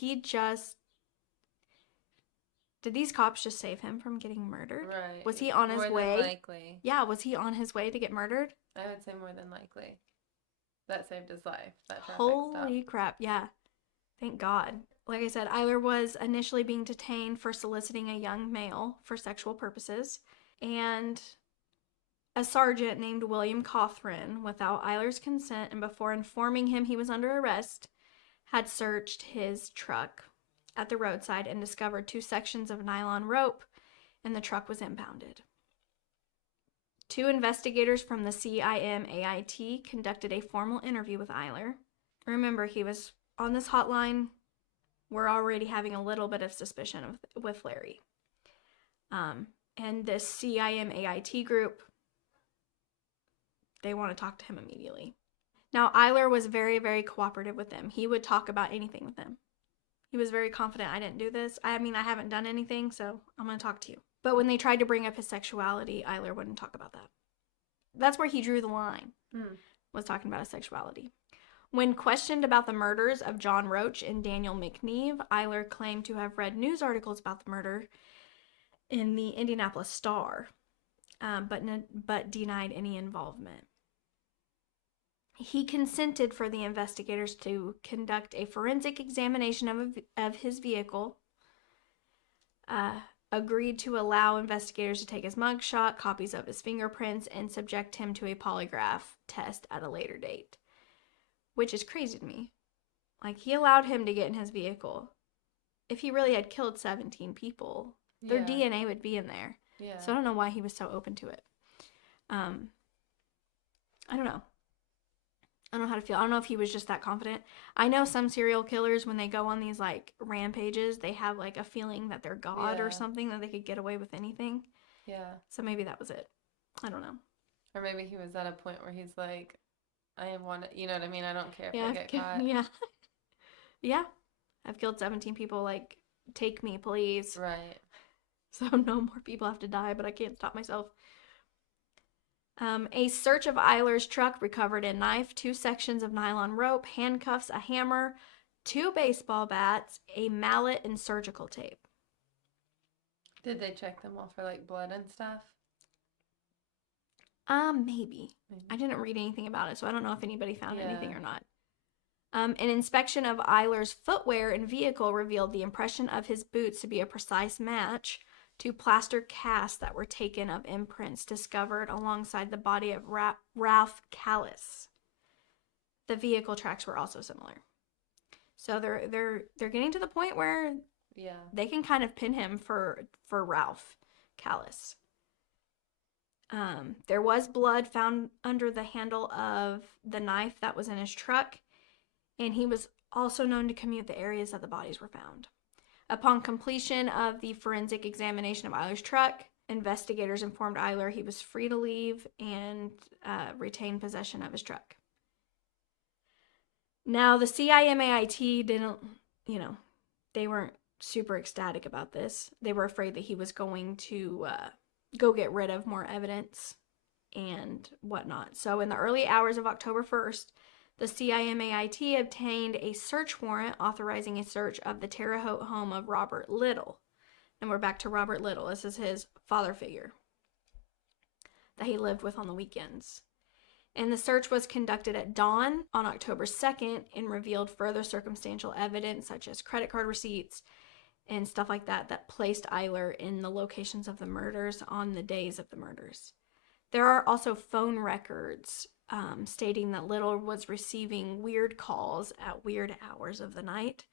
these cops just save him from getting murdered? Right. Was he on his way? More than likely. Yeah, was he on his way to get murdered? I would say more than likely. That saved his life. That traffic Holy stop. crap, yeah. Thank God. Like I said, Eiler was initially being detained for soliciting a young male for sexual purposes. And a sergeant named William Cothran, without Eiler's consent and before informing him he was under arrest, had searched his truck at the roadside and discovered 2 sections of nylon rope, and the truck was impounded. 2 investigators from the CIMAIT conducted a formal interview with Eiler. Remember, he was on this hotline. We're already having a little bit of suspicion with Larry. And this CIMAIT group, they want to talk to him immediately. Now, Eiler was very, very cooperative with them. He would talk about anything with them. He was very confident, I didn't do this. I mean, I haven't done anything, so I'm going to talk to you. But when they tried to bring up his sexuality, Eiler wouldn't talk about that. That's where he drew the line, was talking about his sexuality. When questioned about the murders of John Roach and Daniel McNeve, Eiler claimed to have read news articles about the murder in the Indianapolis Star, but denied any involvement. He consented for the investigators to conduct a forensic examination of his vehicle, agreed to allow investigators to take his mugshot, copies of his fingerprints, and subject him to a polygraph test at a later date. Which is crazy to me. Like, he allowed him to get in his vehicle. If he really had killed 17 people, their DNA would be in there. Yeah. So I don't know why he was so open to it. I don't know. I don't know how to feel. I don't know if he was just that confident. I know some serial killers, when they go on these, like, rampages, they have, like, a feeling that they're God or something, that they could get away with anything. Yeah. So maybe that was it. I don't know. Or maybe he was at a point where he's like, I want to, you know what I mean? I don't care if I get caught. Yeah. Yeah. I've killed 17 people. Like, take me, please. Right. So no more people have to die, but I can't stop myself. A search of Eiler's truck recovered a knife, 2 sections of nylon rope, handcuffs, a hammer, 2 baseball bats, a mallet, and surgical tape. Did they check them all for, like, blood and stuff? Maybe. I didn't read anything about it, so I don't know if anybody found anything or not. An inspection of Eiler's footwear and vehicle revealed the impression of his boots to be a precise match to plaster casts that were taken of imprints discovered alongside the body of Ralph Callis. The vehicle tracks were also similar. So they're getting to the point where they can kind of pin him for Ralph Callis. There was blood found under the handle of the knife that was in his truck, and he was also known to commute the areas that the bodies were found. Upon completion of the forensic examination of Eiler's truck, investigators informed Eiler he was free to leave and retain possession of his truck. Now, the CIMAIT didn't, they weren't super ecstatic about this. They were afraid that he was going to go get rid of more evidence and whatnot. So in the early hours of October 1st, the CIMAIT obtained a search warrant authorizing a search of the Terre Haute home of Robert Little. And we're back to Robert Little. This is his father figure that he lived with on the weekends. And the search was conducted at dawn on October 2nd and revealed further circumstantial evidence such as credit card receipts and stuff like that placed Eiler in the locations of the murders on the days of the murders. There are also phone records stating that Little was receiving weird calls at weird hours of the night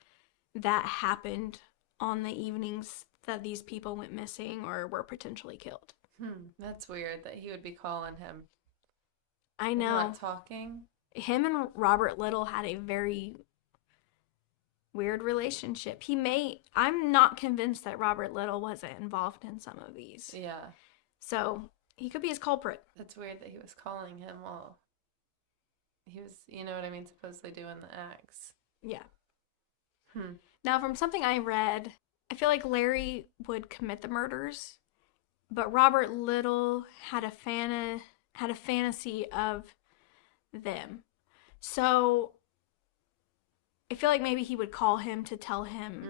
that happened on the evenings that these people went missing or were potentially killed. That's weird that he would be calling him. I know. Not talking. Him and Robert Little had a very weird relationship. I'm not convinced that Robert Little wasn't involved in some of these. Yeah. So he could be his culprit. That's weird that he was calling him while he was, you know what I mean, supposedly doing the acts. Yeah. Now, from something I read, I feel like Larry would commit the murders, but Robert Little had a fantasy of them. So I feel like maybe he would call him to tell him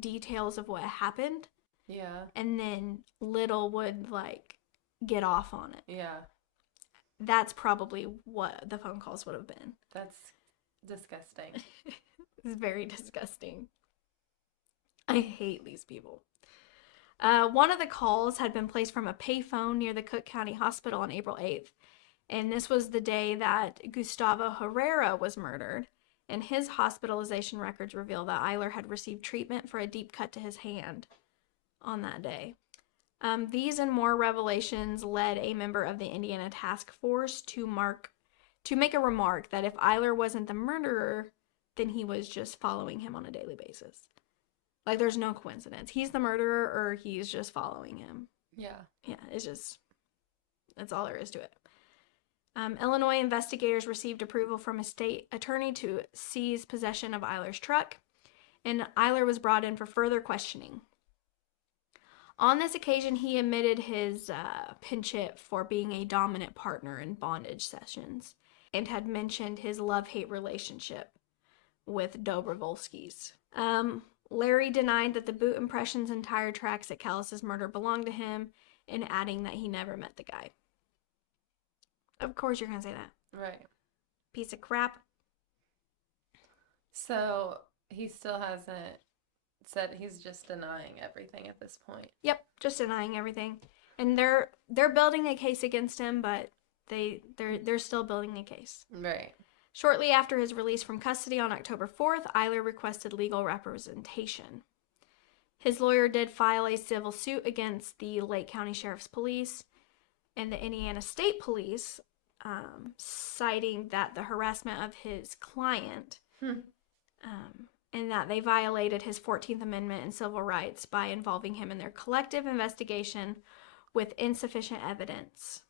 details of what happened. Yeah. And then Little would, like, get off on it. Yeah. That's probably what the phone calls would have been. That's disgusting. It's very disgusting. I hate these people. One of the calls had been placed from a payphone near the Cook County Hospital on April 8th. And this was the day that Gustavo Herrera was murdered. And his hospitalization records reveal that Eiler had received treatment for a deep cut to his hand on that day. These and more revelations led a member of the Indiana Task Force to make a remark that if Eiler wasn't the murderer, then he was just following him on a daily basis. Like, there's no coincidence. He's the murderer or he's just following him. Yeah. Yeah, that's all there is to it. Illinois investigators received approval from a state attorney to seize possession of Eiler's truck, and Eiler was brought in for further questioning. On this occasion, he admitted his penchant for being a dominant partner in bondage sessions and had mentioned his love-hate relationship with Dobrovolsky's. Larry denied that the boot impressions and tire tracks at Callis's murder belonged to him, and adding that he never met the guy. Of course you're going to say that. Right. Piece of crap. So he still hasn't said, he's just denying everything at this point. Yep, just denying everything. And they're building a case against him, but they're still building a case. Right. Shortly after his release from custody on October 4th, Eiler requested legal representation. His lawyer did file a civil suit against the Lake County Sheriff's Police and the Indiana State Police, citing that the harassment of his client and that they violated his 14th Amendment and civil rights by involving him in their collective investigation with insufficient evidence.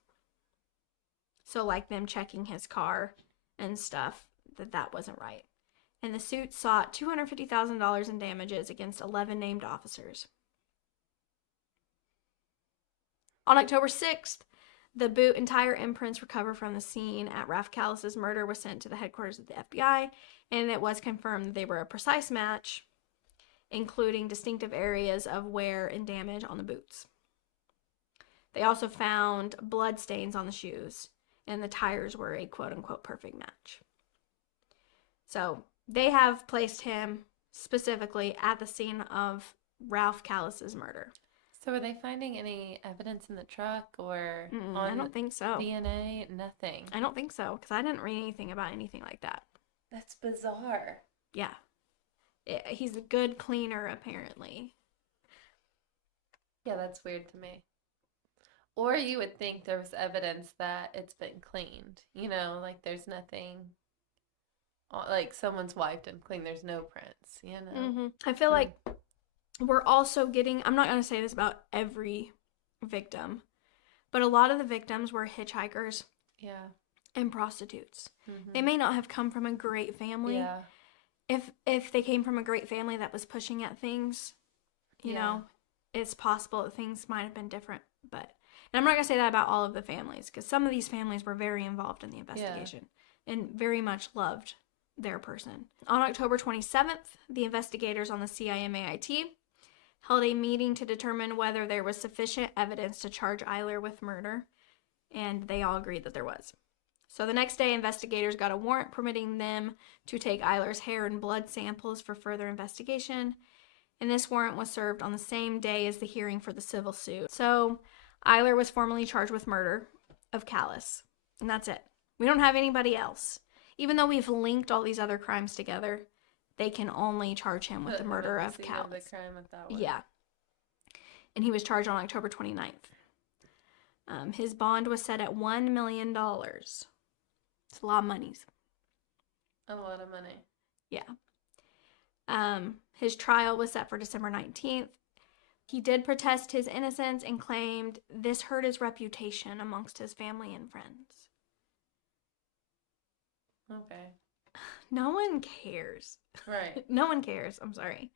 So, like them checking his car and stuff, that wasn't right. And the suit sought $250,000 in damages against 11 named officers. On October 6th, the boot and tire imprints recovered from the scene at Ralph Callis's murder was sent to the headquarters of the FBI, and it was confirmed that they were a precise match, including distinctive areas of wear and damage on the boots. They also found blood stains on the shoes, and the tires were a quote-unquote perfect match. So they have placed him specifically at the scene of Ralph Callis's murder. So are they finding any evidence in the truck or I don't think so. DNA? Nothing. I don't think so, because I didn't read anything about anything like that. That's bizarre. Yeah. He's a good cleaner, apparently. Yeah, that's weird to me. Or you would think there was evidence that it's been cleaned. You know, like there's nothing, like someone's wiped and cleaned. There's no prints, you know? Mm-hmm. I feel like we're also getting, I'm not going to say this about every victim, but a lot of the victims were hitchhikers. Yeah. And prostitutes. Mm-hmm. They may not have come from a great family. Yeah. If they came from a great family that was pushing at things, you know, it's possible that things might have been different. But, and I'm not going to say that about all of the families, because some of these families were very involved in the investigation and very much loved their person. On October 27th, the investigators on the CIMAIT held a meeting to determine whether there was sufficient evidence to charge Eiler with murder, and they all agreed that there was. So the next day, investigators got a warrant permitting them to take Eiler's hair and blood samples for further investigation, and this warrant was served on the same day as the hearing for the civil suit. So Eiler was formally charged with murder of Callis, and that's it. We don't have anybody else. Even though we've linked all these other crimes together, they can only charge him with the murder of Callis. The crime of that one. Yeah. And he was charged on October 29th. His bond was set at $1 million. It's a lot of money. A lot of money. Yeah. His trial was set for December 19th. He did protest his innocence and claimed this hurt his reputation amongst his family and friends. Okay. No one cares. Right. No one cares. I'm sorry.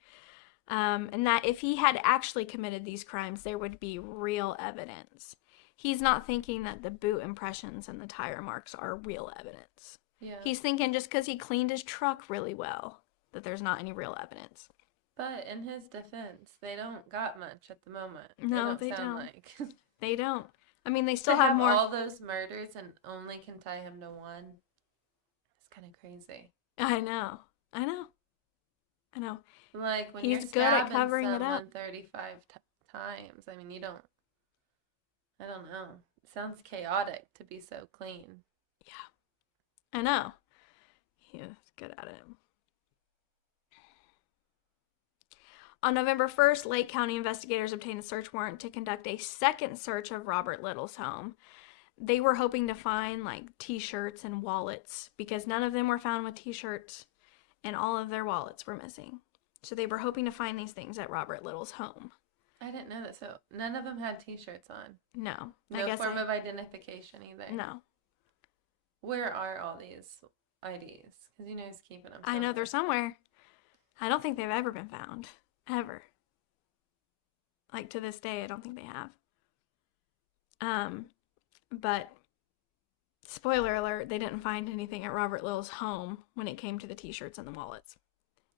And that if he had actually committed these crimes, there would be real evidence. He's not thinking that the boot impressions and the tire marks are real evidence. Yeah. He's thinking just because he cleaned his truck really well, that there's not any real evidence. But in his defense, they don't got much at the moment. No, they sound don't. Like. They don't. I mean, they still to have more. All those murders and only can tie him to one. It's kind of crazy. I know. Like when he's you're good at covering it up. 35 times. I mean, I don't know. It sounds chaotic to be so clean. Yeah, I know. He was good at it. On November 1st, Lake County investigators obtained a search warrant to conduct a second search of Robert Little's home. They were hoping to find like t-shirts and wallets because none of them were found with t-shirts and all of their wallets were missing. So they were hoping to find these things at Robert Little's home. I didn't know that. So none of them had t-shirts on. No. No form of identification either. No. Where are all these IDs? Because you know he's keeping them somewhere. I know they're somewhere. I don't think they've ever been found. Ever. Like to this day, I don't think they have. But spoiler alert, they didn't find anything at Robert Little's home when it came to the t-shirts and the wallets.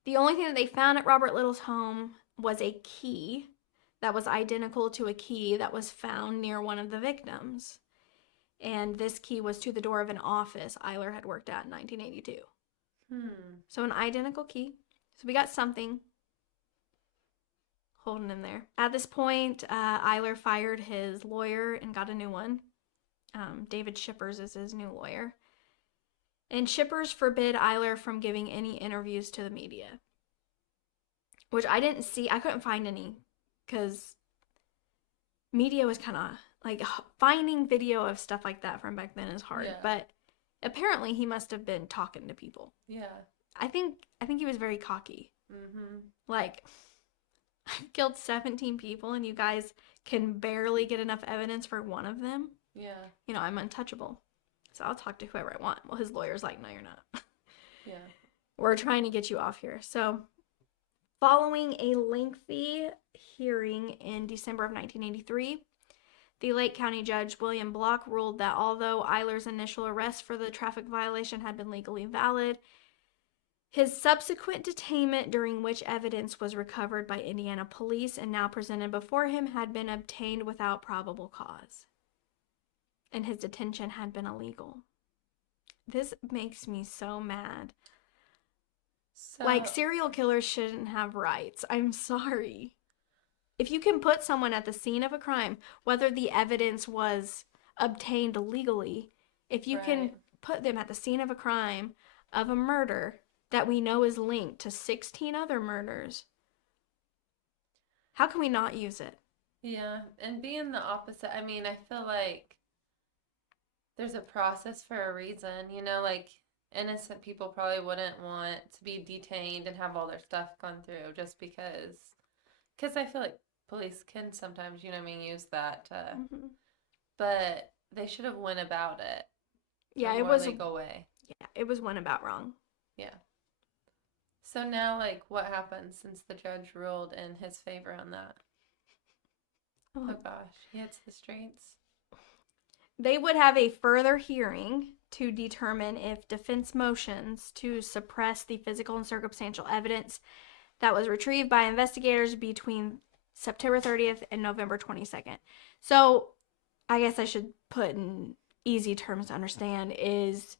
The only thing that they found at Robert Little's home was a key that was identical to a key that was found near one of the victims. And this key was to the door of an office Eiler had worked at in 1982. So an identical key. So we got something holding him there. At this point, Eiler fired his lawyer and got a new one. David Shippers is his new lawyer. And Shippers forbid Eiler from giving any interviews to the media. Which I didn't see. I couldn't find any. Because media was kind of like finding video of stuff like that from back then is hard. Yeah. But apparently he must have been talking to people. Yeah. I think he was very cocky. Like, I've killed 17 people and you guys can barely get enough evidence for one of them. Yeah. You know, I'm untouchable. So I'll talk to whoever I want. Well, his lawyer's like, no, you're not. Yeah. We're trying to get you off here. So following a lengthy hearing in December of 1983, the Lake County Judge William Block ruled that although Eiler's initial arrest for the traffic violation had been legally valid, his subsequent detainment, during which evidence was recovered by Indiana police and now presented before him, had been obtained without probable cause. And his detention had been illegal. This makes me so mad. Like, serial killers shouldn't have rights. I'm sorry. If you can put someone at the scene of a crime, whether the evidence was obtained legally, if you can put them at the scene of a crime, of a murder that we know is linked to 16 other murders, how can we not use it? Yeah, and being the opposite, I mean, I feel like there's a process for a reason, you know, like innocent people probably wouldn't want to be detained and have all their stuff gone through just because I feel like police can sometimes, you know what I mean, use that to, but they should have went about it. Yeah, it was a legal way. Yeah, it was went about wrong. Yeah. So now, like, what happened since the judge ruled in his favor on that? Oh gosh, he hits the streets. They would have a further hearing to determine if defense motions to suppress the physical and circumstantial evidence that was retrieved by investigators between September 30th and November 22nd. So, I guess I should put in easy terms to understand is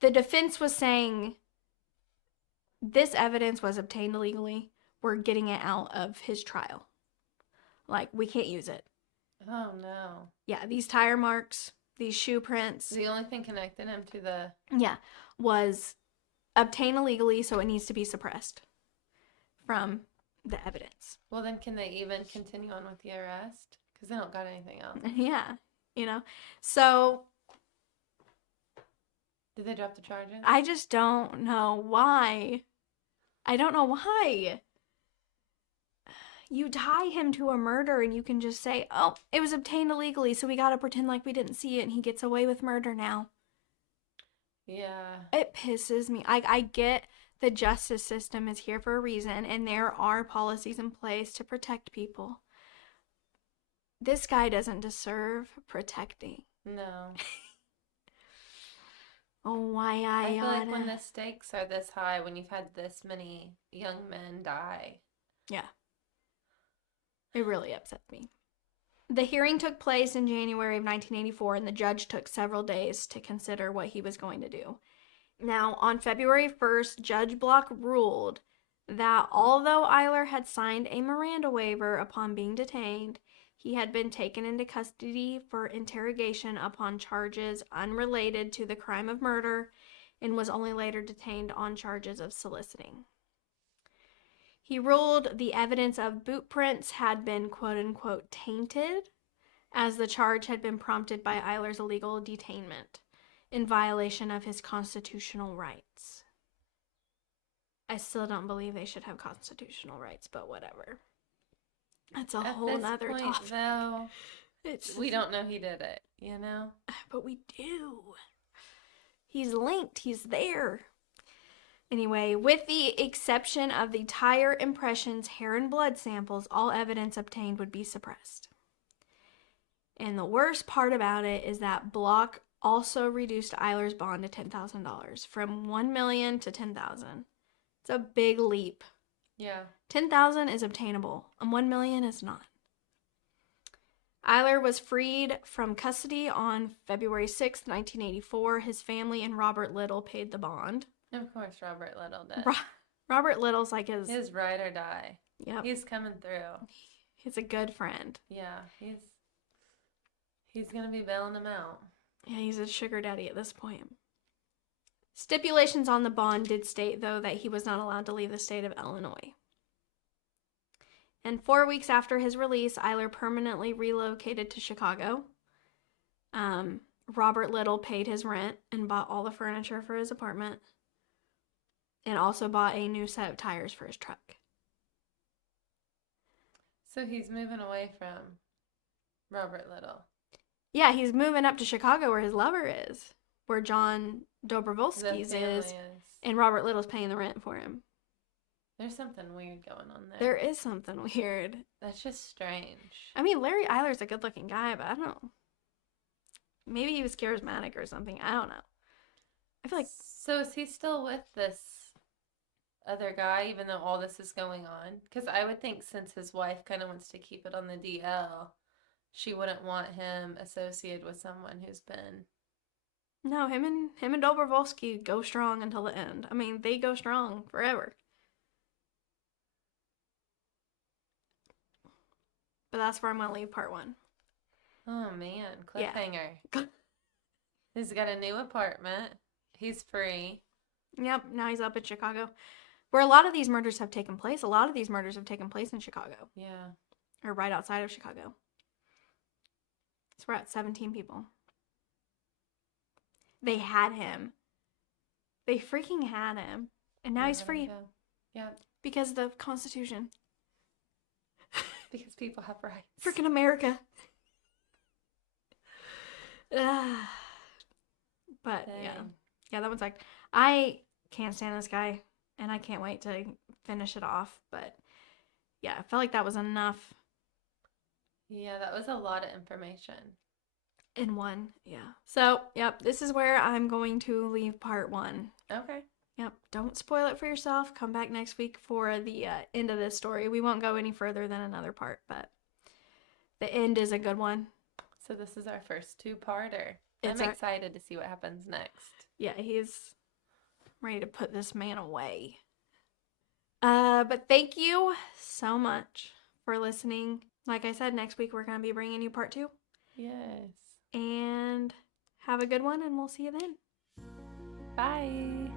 the defense was saying this evidence was obtained illegally. We're getting it out of his trial. Like, we can't use it. Oh, no. Yeah, these tire marks, these shoe prints. The only thing connecting him to the... Yeah, was obtained illegally, so it needs to be suppressed from the evidence. Well, then can they even continue on with the arrest? Because they don't got anything else. Yeah, you know. So... Did they drop the charges? I just don't know why. I don't know why. You tie him to a murder and you can just say, oh, it was obtained illegally, so we gotta pretend like we didn't see it and he gets away with murder now. Yeah. It pisses me. I get the justice system is here for a reason and there are policies in place to protect people. This guy doesn't deserve protecting. No. Oh, why I feel like when the stakes are this high, when you've had this many young men die. Yeah. It really upsets me. The hearing took place in January of 1984, and the judge took several days to consider what he was going to do. Now, on February 1st, Judge Block ruled that although Eiler had signed a Miranda waiver upon being detained, he had been taken into custody for interrogation upon charges unrelated to the crime of murder and was only later detained on charges of soliciting. He ruled the evidence of boot prints had been quote-unquote tainted, as the charge had been prompted by Eiler's illegal detainment in violation of his constitutional rights. I still don't believe they should have constitutional rights, but whatever. That's a whole nother point, topic. Though, it's we don't know he did it, you know? But we do. He's linked. He's there. Anyway, with the exception of the tire impressions, hair, and blood samples, all evidence obtained would be suppressed. And the worst part about it is that Block also reduced Eiler's bond to $10,000 from $1 million to $10,000. It's a big leap. Yeah. $10,000 is obtainable, and $1 million is not. Eiler was freed from custody on February 6, 1984. His family and Robert Little paid the bond. Of course, Robert Little did. Robert Little's like his ride or die. Yep. He's coming through. He's a good friend. Yeah, he's gonna be bailing him out. Yeah, he's a sugar daddy at this point. Stipulations on the bond did state, though, that he was not allowed to leave the state of Illinois. And 4 weeks after his release, Eiler permanently relocated to Chicago. Robert Little paid his rent and bought all the furniture for his apartment, and also bought a new set of tires for his truck. So he's moving away from Robert Little. Yeah, he's moving up to Chicago where his lover is, where John Dobrovolsky's is, and Robert Little's paying the rent for him. There's something weird going on there. There is something weird. That's just strange. I mean, Larry Eiler's a good-looking guy, but I don't know. Maybe he was charismatic or something. I don't know. I feel like... So is he still with this other guy, even though all this is going on? Because I would think since his wife kind of wants to keep it on the DL, she wouldn't want him associated with someone who's been... No, him and Dobrovolsky go strong until the end. I mean, they go strong forever. But that's where I'm going to leave part 1. Oh, man. Cliffhanger. Yeah. He's got a new apartment. He's free. Yep, now he's up in Chicago. Where a lot of these murders have taken place. A lot of these murders have taken place in Chicago. Yeah. Or right outside of Chicago. So we're at 17 people. They had him. They freaking had him. And now he's free. Yeah. Because of the Constitution. Because people have rights. Freaking America. But yeah, that one's like, I can't stand this guy, and I can't wait to finish it off. But yeah, I felt like that was enough. Yeah, that was a lot of information in one. Yeah. So yep, this is where I'm going to leave part 1. Okay. Yep. Don't spoil it for yourself. Come back next week for the end of this story. We won't go any further than another part, but the end is a good one. So this is our first 2-parter. I'm excited to see what happens next. Yeah, he's ready to put this man away. But thank you so much for listening. Like I said, next week we're going to be bringing you part 2. Yes. And have a good one, and we'll see you then. Bye.